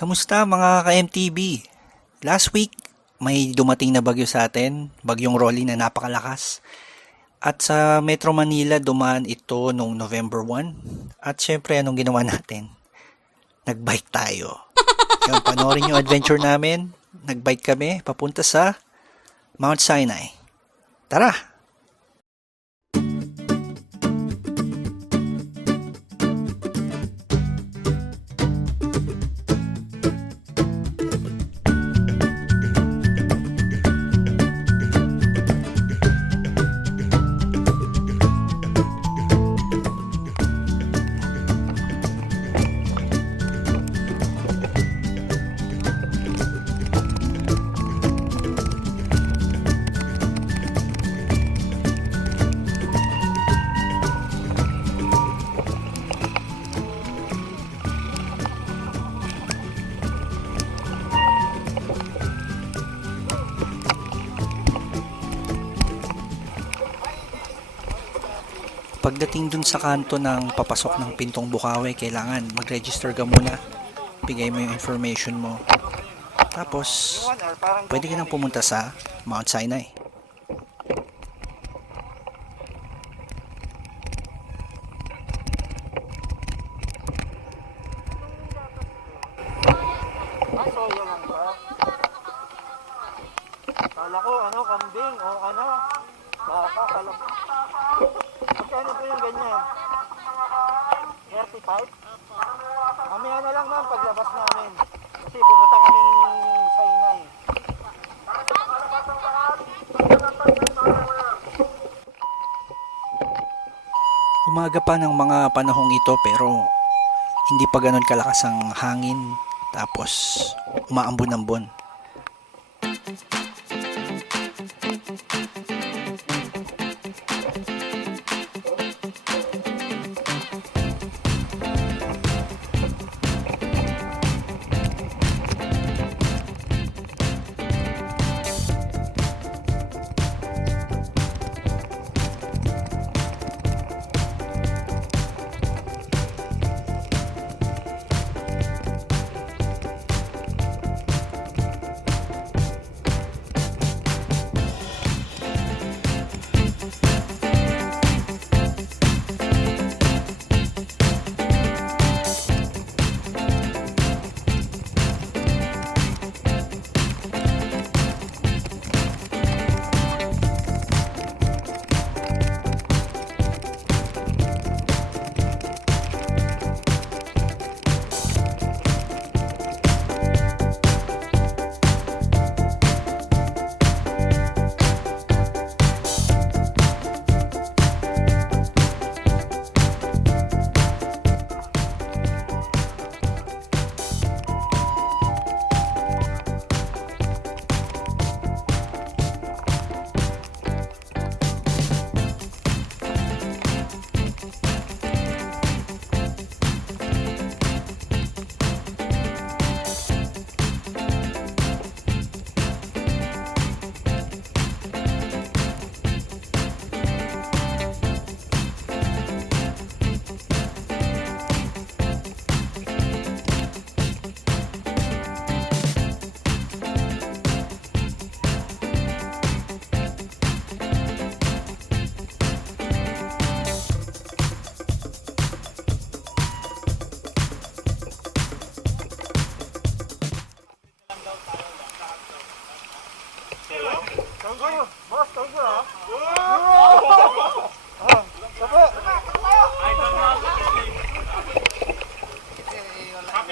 Kamusta mga ka-MTB? Last week, may dumating na bagyo sa atin, bagyong Rolly na napakalakas. At sa Metro Manila, dumaan ito noong November 1. At syempre, anong ginawa natin? Nagbike tayo. Yung panoorin yung adventure namin, nagbike kami papunta sa Mount Sinai. Tara! Pagdating dun sa kanto ng papasok ng Pintong Bukawi, kailangan mag-register ka muna. Bigay mo yung information mo. Tapos, pwede ka nang pumunta sa Mount Sinai. Kala ko, ano, kambing o ano, baka, kala ko. Magkano po yung ganyan? 35? Mamaya na lang ma'am, paglabas namin. Kasi pumunta kami sa inay. Umaga pa ng mga panahong ito pero hindi pa ganun kalakas ang hangin tapos umaambon-ambon.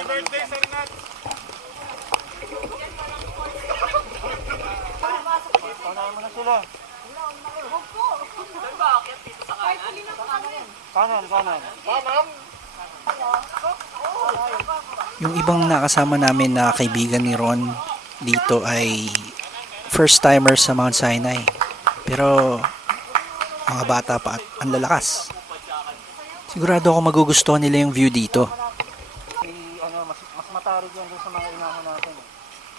Birthday, Sir Nat! Paunahin mo na sila. Kanan, kanan. Yung ibang nakasama namin na kaibigan ni Ron dito ay first timer sa Mount Sinai. Pero mga bata pa at ang lalakas. Sigurado ako magugustuhan nila yung view dito matarik yan sa mga inahan natin.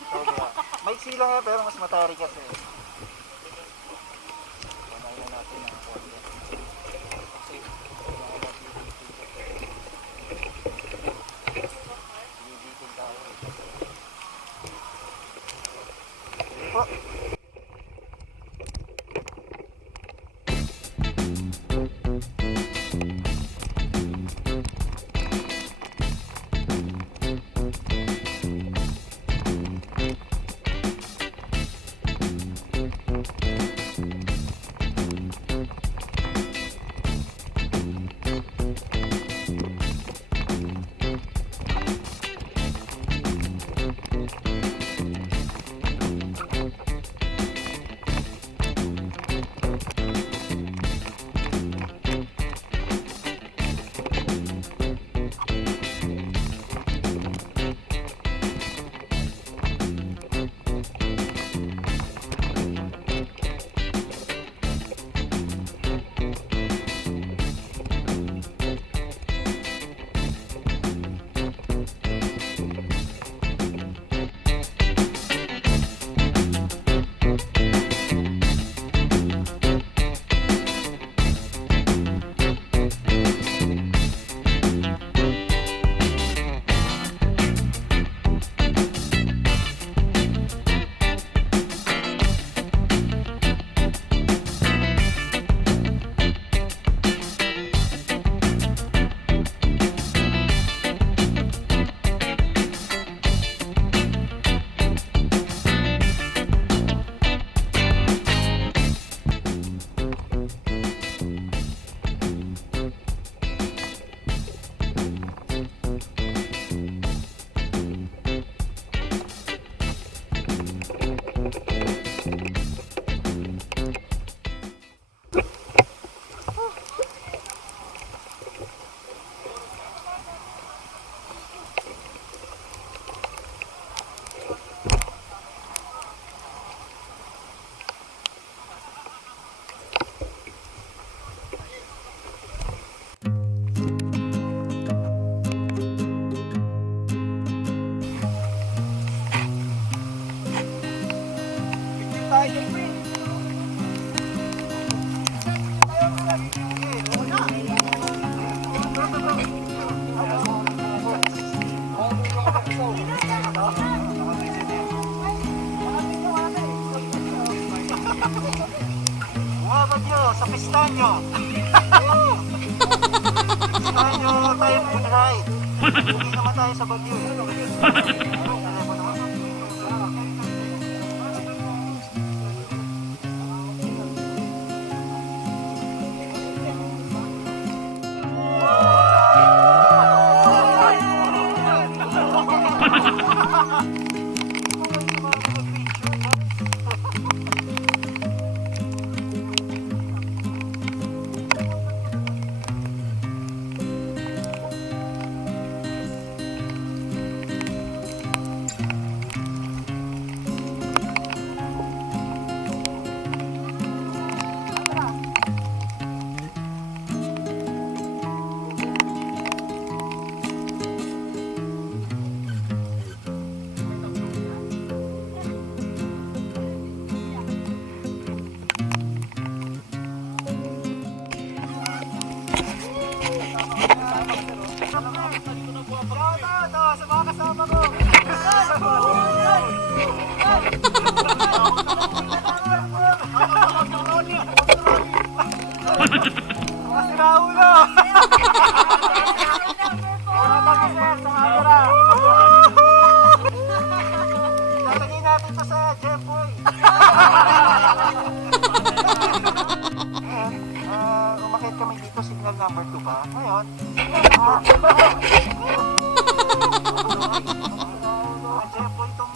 Sobra. May sila nga pero mas matarik kasi. Panayin natin ang kwalya. Kasi, Oh. Bibitin tayo. Mga bagyo, sa pistanyo. pistanyo tayo food ride. Hindi naman tayo sa bagyo. number 2 ba? Ngayon, signal number 2. Ang Jeffoy itong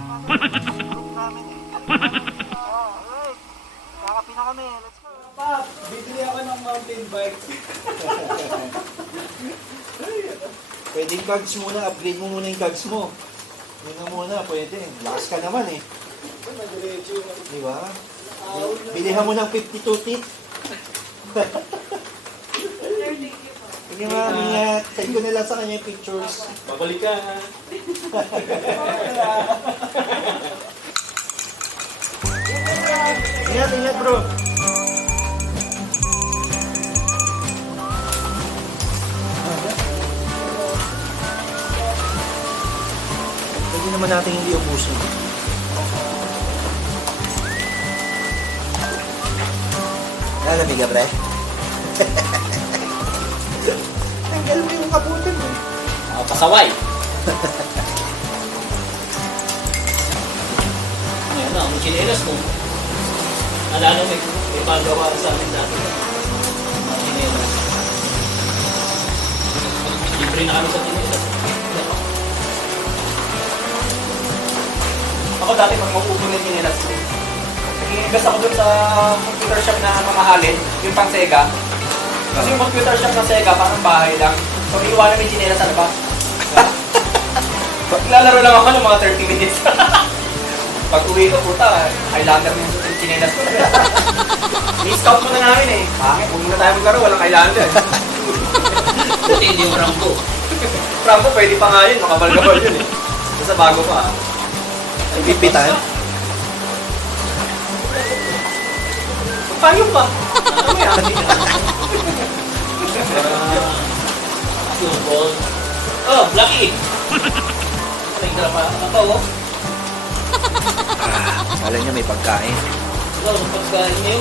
group kami, let's go! Pap, ako ng mountain bike. Pwedeng cogs muna, upgrade mo muna yung cogs mo. Yun na muna, pwede. Lakas ka naman eh. Di ba? Bilihan mo ng 52 teeth. Sige mingat. Send ko na lang sa kanya yung pictures. Babalik ka ha. Ingat, ingat bro. Pwede naman natin hindi ubusin. Lalamig ka, pre? Tanggal mo yung kabutan mo. Ako pasaway. Ngayon na, ang chinelas mo. Alala may, may pagawa sa amin dati. Mga chinelas. Libre na kami sa chinelas. Ako dati pag mauupo ng chinelas ko, nag-invest ako dun sa computer shop na mamahalin, yung pang Sega. Kasi yung computer shop ng Sega, parang bahay lang. So, iiwanan mo yung chinelas sa labas. Naglalaro lang ako ng mga 30 minutes. pag uwi ko, puta, Highlander yung yung chinelas ko. Ni-scout mo na namin eh. Bakit? Huwag muna tayo maglaro, walang Highlander. Buti hindi mo Rambo. Franco, pwede pa nga yun, makabal-gabal yun eh. Basta bago pa. Pipitan? Payo pa. Oh, Lucky! Tingnan pa. Ako, oh. Kala niya may pagkain. Ito, ang pagkain niya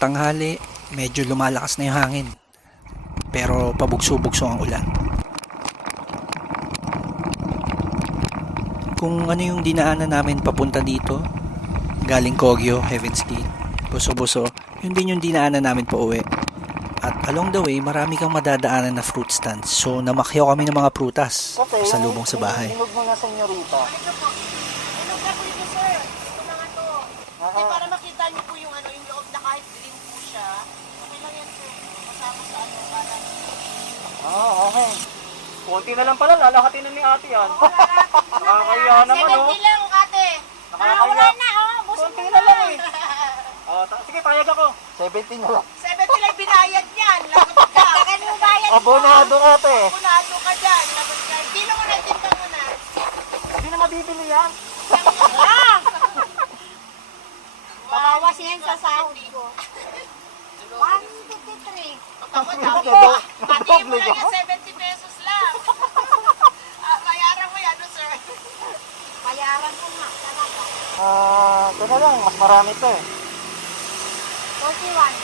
tanghali, medyo lumalakas na yung hangin. Pero pabugso-bugso ang ulan. Kung ano yung dinaanan namin papunta dito, galing Kogyo, Heaven's Gate, buso-buso, yun din yung dinaanan namin pa uwi. At along the way, marami kang madadaanan na fruit stands. So, namakyaw kami ng mga prutas sa lubong sa bahay. Hinog mo na, senyorita. Ano ka po ito, sir? Ito mga to. Ah, Kasi para makita niyo po yung ano, yung loob na kahit green Konti na lang pala, lalahatin na ni ate yan. Nakakaya naman, oh. 70 lang, ate. Ah, Nakakaya. wala na, oh. Busog Konti na lang eh. Ah, ta- sige, payag ako. 17 na lang. 70 lang binayad niyan. Lagot ka. Dagan mo bayad. Abonado ate. Punado ka dyan. Lagot ka. Dilo mo na, tinta mo na. Hindi na mabibili yan. Ah! Babawas yan sa sahod ko. 153. Ako Doble. Pati mo lang yung 70 pesos lang. Ah, bayaran mo yan, no, sir. Bayaran ko nga, talaga. Ah, ito na lang, mas marami to eh. 41.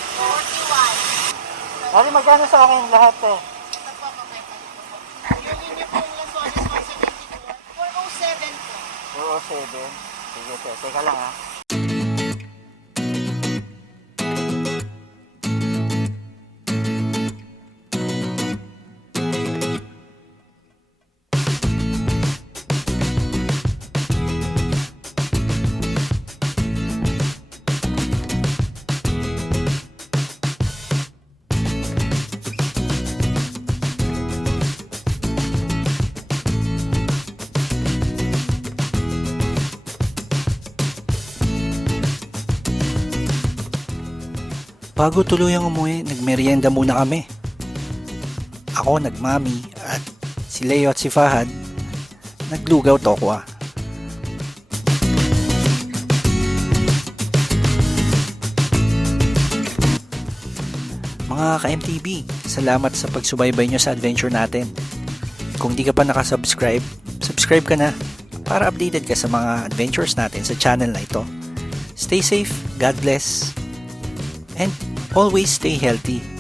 41. Dali, magkano sa akin lahat eh? Ito po, mabenta dito po. Yung inyo po yung soles 172. 407 po. 207. Sige, te. Teka lang ah. Bago tuluyang umuwi, nagmerienda muna kami. Ako, nagmami, at si Leo at si Fahad, naglugaw tokwa. Mga ka-MTB, salamat sa pagsubaybay nyo sa adventure natin. Kung di ka pa nakasubscribe, subscribe ka na para updated ka sa mga adventures natin sa channel na ito. Stay safe, God bless, and always stay healthy.